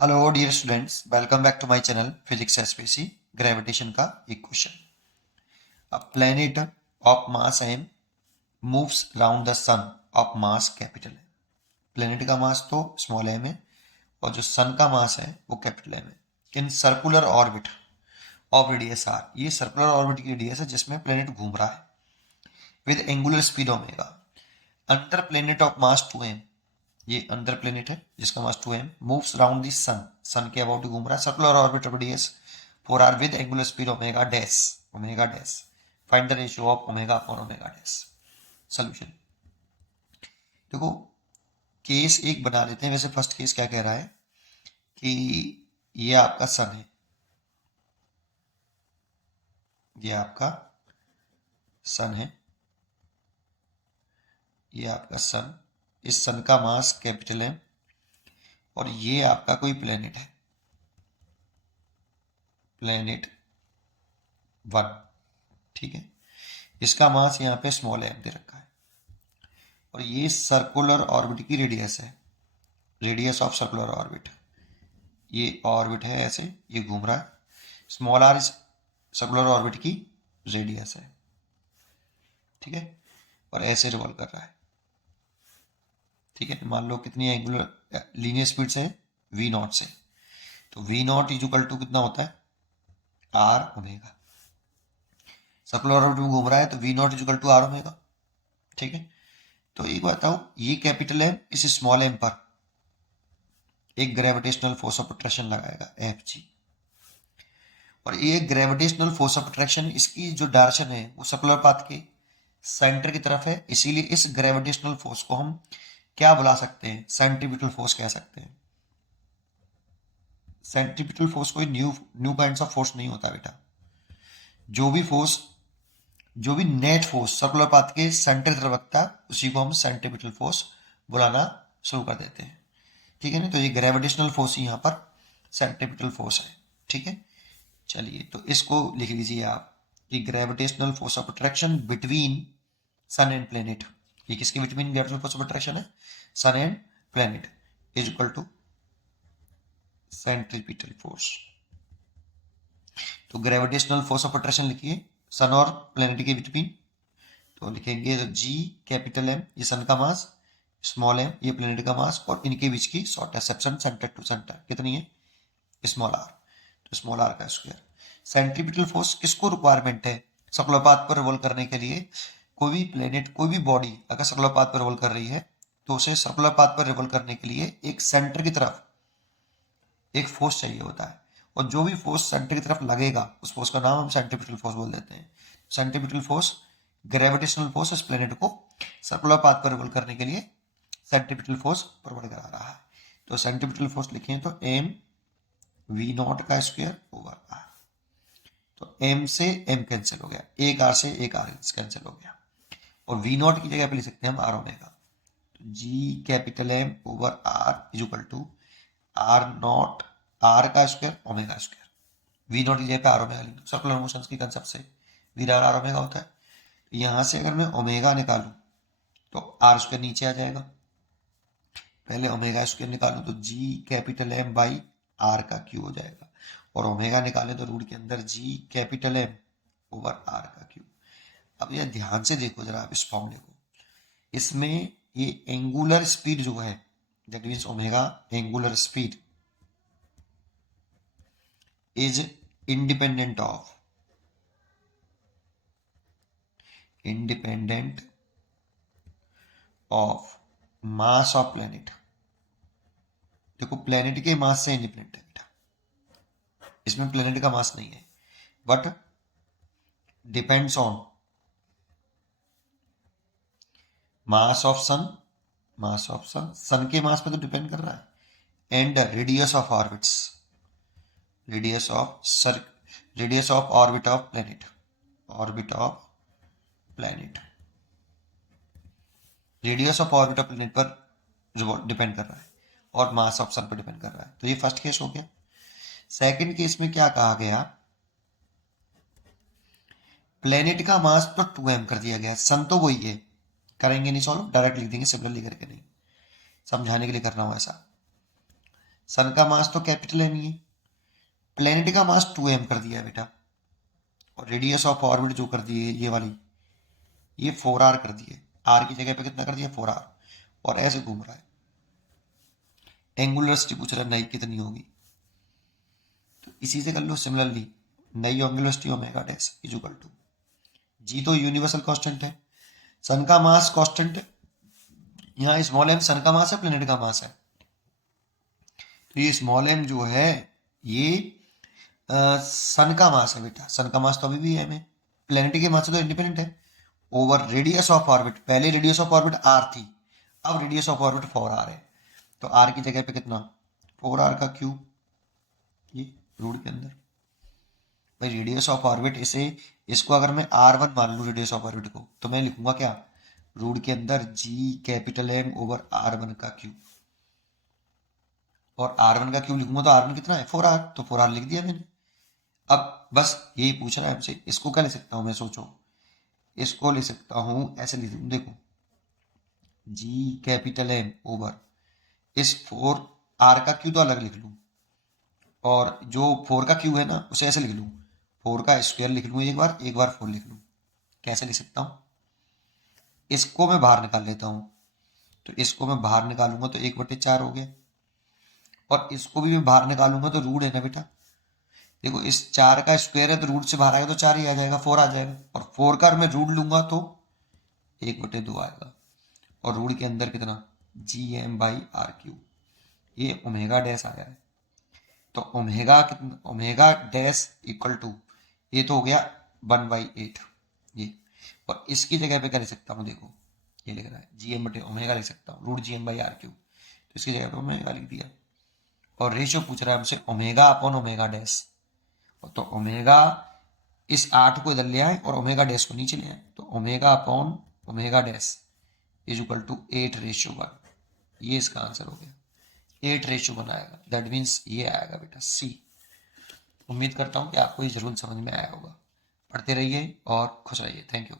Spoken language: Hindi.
Hello dear students, welcome back to my channel physics SPC. Gravitation का एक question. A planet of mass m moves round the sun of mass capital है। प्लैनेट का मास तो स्मॉल m है और जो सन का मास है वो कैपिटल M है। In circular orbit of radius r, ये सर्कुलर ऑर्बिट की रेडियस है जिसमें प्लैनेट घूम रहा है with angular speed omega. Under planet of mass 2m, ये अंदर प्लेनेट है जिसका मास 2m, moves round the sun, sun के अबाउट घूम रहा है, circular orbit of radius 4r with angular speed omega dash, omega dash. Find the ratio of omega upon omega dash. Solution देखो, केस एक बना लेते हैं। वैसे फर्स्ट केस क्या कह रहा है कि ये आपका सन है, ये आपका सन है, ये आपका सन, इस सन का मास कैपिटल है और ये आपका कोई प्लेनेट है, प्लेनेट 1, ठीक है। इसका मास यहाँ पे स्मॉल m दे रखा है और ये सर्कुलर ऑर्बिट की रेडियस है, रेडियस ऑफ सर्कुलर ऑर्बिट। ये ऑर्बिट है ऐसे, ये घूम रहा है, स्मॉल r इस सर्कुलर ऑर्बिट की रेडियस है, ठीक है, और ऐसे रिवॉल्व कर रहा है, ठीक है। मान लो कितनी एंगुलर लीनियर स्पीड से, v नॉट से, तो v nought is equal to कितना होता है, r ओमेगा। सर्कुलर ऑर्बिट में घूम रहा है तो v nought is equal to r omega, ठीक है। तो एक बात बताओ, ये कैपिटल M इस स्मॉल m पर एक ग्रेविटेशनल फोर्स ऑफ अट्रैक्शन लगाएगा Fg, और ये ग्रेविटेशनल फोर्स ऑफ अट्रैक्शन, इसकी जो डायरेक्शन है वो सर्कुलर पाथ के सेंटर की तरफ है, इसीलिए इस ग्रेविटेशनल फोर्स को हम क्या बुला सकते हैं, सेंट्रीपिटल फोर्स कह सकते हैं। सेंट्रीपिटल फोर्स कोई न्यू काइंड ऑफ फोर्स नहीं होता बेटा। जो भी फोर्स, जो भी नेट फोर्स सर्कुलर पाथ के सेंटर की तरफ रखता है उसी को हम सेंट्रीपिटल फोर्स बुलाना शुरू कर देते हैं, ठीक है ना। तो ये ग्रेविटेशनल फोर्स यहाँ पर सेंट्रीपिटल फोर्स है, ठीक है। चलिए तो इसको लिख लीजिए आप कि gravitational force of attraction between sun and planet, ये किसके between gravitational force of attraction है, sun and planet, is equal to centripetal force. तो ग्रेविटेशनल फोर्स ऑफ अट्रैक्शन लिखिए सन और प्लेनेट के बिटवीन, तो लिखेंगे जी कैपिटल M, ये सन का मास, स्मॉल m ये प्लेनेट का मास, और इनके बीच की shortest section centre to centre कितनी है, स्मॉल r, तो स्मॉल r का स्क्वायर। सेंट्रीपिटल फोर्स किसको रिक्वायरमेंट है सर्कुलर पाथ पर रिवॉल्व करने के लिए, कोई भी प्लेनेट, कोई भी बॉडी अगर सर्कुलर पाथ पर रिवॉल्व कर रही है तो उसे सर्कुलर पाथ पर रिवॉल्व करने के लिए एक सेंटर की तरफ एक फोर्स चाहिए होता है, और जो भी फोर्स सेंटर की तरफ लगेगा उस फोर्स का नाम हम सेंट्रीपिटल फोर्स बोल देते हैं। सेंट्रीपिटल फोर्स, ग्रेविटेशनल फोर्स इस प्लेनेट को सर्कुलर पाथ पर रिवॉल्व करने के लिए सेंट्रीपिटल फोर्स प्रोवाइड करा रहा है। तो सेंट्रीपिटल फोर्स लिखें तो m v नॉट का स्क्वायर ओवर r, तो m से m कैंसिल हो गया, एक r से एक r कैंसिल हो गया, और v नॉट की जगह पे लिख सकते हैं हम r ओमेगा। तो g capital M over r is equal to r nought, r का square omega square, v nought की जगह पे r ओमेगा लिख दो, सर्कुलर मोशंस की कंसेप्ट से v r ओमेगा होता है। यहाँ से अगर मैं ओमेगा निकालूं तो r स्क्वायर नीचे आ जाएगा, पहले ओमेगा स्क्वायर निकालूं तो g capital M by r का क्यू हो जाएगा, और ओमेगा निकालें तो रूट के अंदर g capital M over r का क्यू। अब यह ध्यान से देखो जरा आप इस फॉर्मूले को, इसमें ये एंगुलर स्पीड जो है, that means omega angular speed is independent of mass of planet. देखो प्लेनेट के मास से इंडिपेंडेंट है बेटा, इसमें प्लेनेट का मास नहीं है, but depends on mass of sun, mass of sun, sun के मास पे तो डिपेंड कर रहा है, and radius of orbits, radius of sir, radius of orbit of planet, orbit of planet, radius of orbit of planet पर डिपेंड कर रहा है, और मास ऑफ सन पर डिपेंड कर रहा है। तो ये फर्स्ट केस हो गया। सेकंड केस में क्या कहा गया, प्लेनेट का मास तो 2m कर दिया गया, सन तो वही है, करेंगे नहीं सॉल्व, डायरेक्ट लिख देंगे सिमिलरली करके, नहीं समझाने के लिए कर रहा हूं ऐसा। सन का मास तो कैपिटल एम ही है, प्लेनेट का मास 2m कर दिया है बेटा, और रेडियस ऑफ ऑर्बिट जो कर दी है ये वाली, ये 4r कर दी है, r की जगह पे कितना कर दिया 4r, और ऐसे घूम रहा है। एंगुलर वेलोसिटी पूछ रहा है नई कितनी होगी, तो इसी से कर लो सिमिलरली, नई angular velocity omega dash is equal to G, तो यूनिवर्सल कांस्टेंट है, सन का मास कांस्टेंट, यहाँ स्मॉल एम सन का मास है प्लेनेट का मास है, तो ये स्मॉल एम जो है ये सन का मास है बेटा, सन का मास तो अभी भी एम है, प्लेनेट के मास से तो इंडिपेंडेंट है, ओवर रेडियस ऑफ ऑर्बिट, पहले रेडियस ऑफ ऑर्बिट आर थी, अब रेडियस ऑफ ऑर्बिट 4r है, तो आर की जगह पे कितना 4r का क्यूब, ये रूट के अंदर भाई रेडियस ऑफ ऑर्बिट, इसे इसको अगर मैं r1 मान लूँ रेडियस ऑफ ऑर्बिट को, तो मैं लिखूंगा क्या, रूट के अंदर G capital M over r1 का क्यूब, और r1 का क्यूब लिखूंगा तो r1 कितना है 4r, तो 4r लिख दिया मैंने। अब बस यही पूछ रहा है हमसे, इसको क्या ले सकता हूं मैं, सोचो, इसको ले सकता हूं ऐसे लिख दूं, देखो जी कैपिटल एम ओवर इस 4r का क्यूब तो अलग लिख लूं, और जो 4 का क्यूब है ना उसे ऐसे लिख लूं, 4 का स्क्वायर लिख लूं एक बार 4 लिख लूं, कैसे लिख सकता हूं, इसको मैं बाहर निकाल लेता हूं, तो इसको मैं बाहर निकालूंगा तो 1/4 हो गया, और इसको भी मैं बाहर निकालूंगा तो रूट है ना बेटा, देखो इस 4 का स्क्वायर है तो रूट से बाहर आएगा तो 4 ही आ जाएगा, 4 आ जाएगा, और 4 का मैं रूट लूंगा तो 1/2 आएगा, और रूट के अंदर कितना GM/r3, ये ओमेगा डैश आया है, तो ओमेगा कितना, ओमेगा डैश इक्वल टू, ये तो हो गया 1/8 ये, और इसकी जगह पे क्या लिख सकता हूँ, देखो ये लिख रहा है GM/ओमेगा लिख सकता हूँ, रूट GM/r3, तो इसकी जगह पे ओमेगा लिख दिया, और रेशियो पूछ रहा है हमसे ओमेगा अपॉन ओमेगा डैश, तो ओमेगा इस 8 को इधर ले आए और ओमेगा डैश को नीचे ले आए, तो omega upon omega dash is equal to 8:1, ये इसका आंसर हो गया, 8:1 आएगा, दैट मीन्स ये आएगा बेटा सी। उम्मीद करता हूँ कि आपको ये जरूर समझ में आया होगा, पढ़ते रहिए और खुश रहिए, थैंक यू।